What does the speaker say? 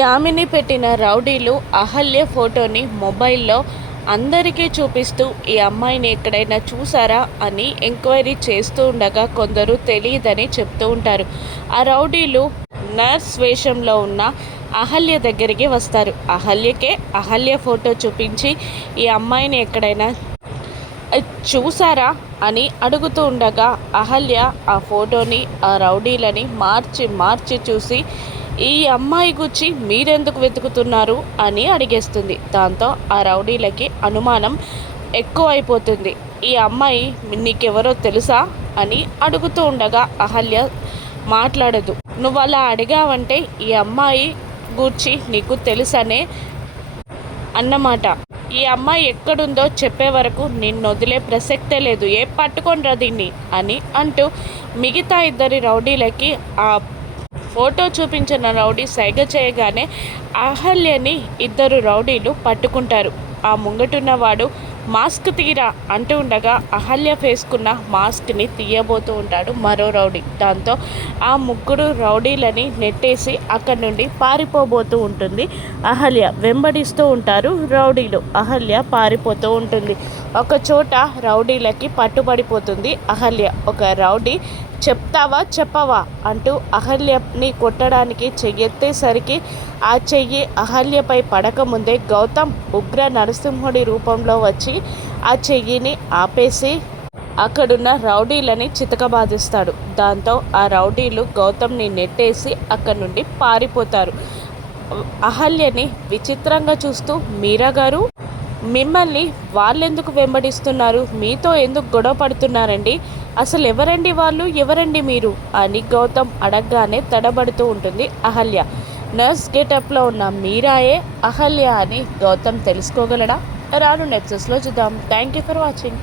యామిని పెట్టిన రౌడీలు అహల్య ఫోటోని మొబైల్లో అందరికీ చూపిస్తూ ఈ అమ్మాయిని ఎక్కడైనా చూసారా అని ఎంక్వైరీ చేస్తూ ఉండగా కొందరు తెలియదని చెప్తూ ఉంటారు. ఆ రౌడీలు నర్స్ వేషంలో ఉన్న అహల్య దగ్గరికి వస్తారు. అహల్య ఫోటో చూపించి ఈ అమ్మాయిని ఎక్కడైనా చూసారా అని అడుగుతూ ఉండగా అహల్య ఆ ఫోటోని ఆ రౌడీలని మార్చి చూసి ఈ అమ్మాయి గురించి మీరెందుకు వెతుకుతున్నారు అని అడిగేస్తుంది. దాంతో ఆ రౌడీలకి అనుమానం ఎక్కువైపోతుంది. ఈ అమ్మాయి నీకెవరో తెలుసా అని అడుగుతూ ఉండగా అహల్య మాట్లాడదు. నువ్వు అలా అడిగావంటే ఈ అమ్మాయి గురించి నీకు తెలుసనే అన్నమాట. ఈ అమ్మాయి ఎక్కడుందో చెప్పే వరకు నిన్ను వదిలే ప్రసక్తే లేదు, పట్టుకొనిరా దీన్ని అని అంటూ మిగతా ఇద్దరి రౌడీలకి ఆ ఫోటో చూపించిన రౌడీ సైగ చేయగానే అహల్యని ఇద్దరు రౌడీలు పట్టుకుంటారు. ఆ ముంగటున్నవాడు మాస్క్ తీరా అంటూ ఉండగా అహల్య వేసుకున్న మాస్క్ని తీయబోతూ ఉంటాడు మరో రౌడీ. దాంతో ఆ ముగ్గురు రౌడీలని నెట్టేసి అక్కడి నుండి పారిపోబోతూ ఉంటుంది అహల్య. వెంబడిస్తూ ఉంటారు రౌడీలు. అహల్య పారిపోతూ ఉంటుంది. ఒక చోట రౌడీలకి పట్టుబడిపోతుంది అహల్య. ఒక రౌడీ చెప్తావా చెప్పవా అంటూ అహల్యని కొట్టడానికి చెయ్యెత్తేసరికి ఆ చెయ్యి అహల్యపై పడకముందే గౌతమ్ ఉగ్ర నరసింహుడి రూపంలో వచ్చి ఆ చెయ్యిని ఆపేసి అక్కడున్న రౌడీలని చితకబాదిస్తాడు. దాంతో ఆ రౌడీలు గౌతమ్ని నెట్టేసి అక్కడి నుండి పారిపోతారు. అహల్యని విచిత్రంగా చూస్తూ మీరా గారు, మిమ్మల్ని వాళ్ళెందుకు వెంబడిస్తున్నారు, మీతో ఎందుకు గొడవ పడుతున్నారండి, అసలు ఎవరండి మీరు అని గౌతమ్ అడగగానే తడబడుతూ ఉంటుంది అహల్య. నర్స్ గెటప్లో ఉన్న మీరాయే అహల్య అని గౌతమ్ తెలుసుకోగలడా? రాను ఎపిసోడ్స్లో చూద్దాం. Thank you for watching.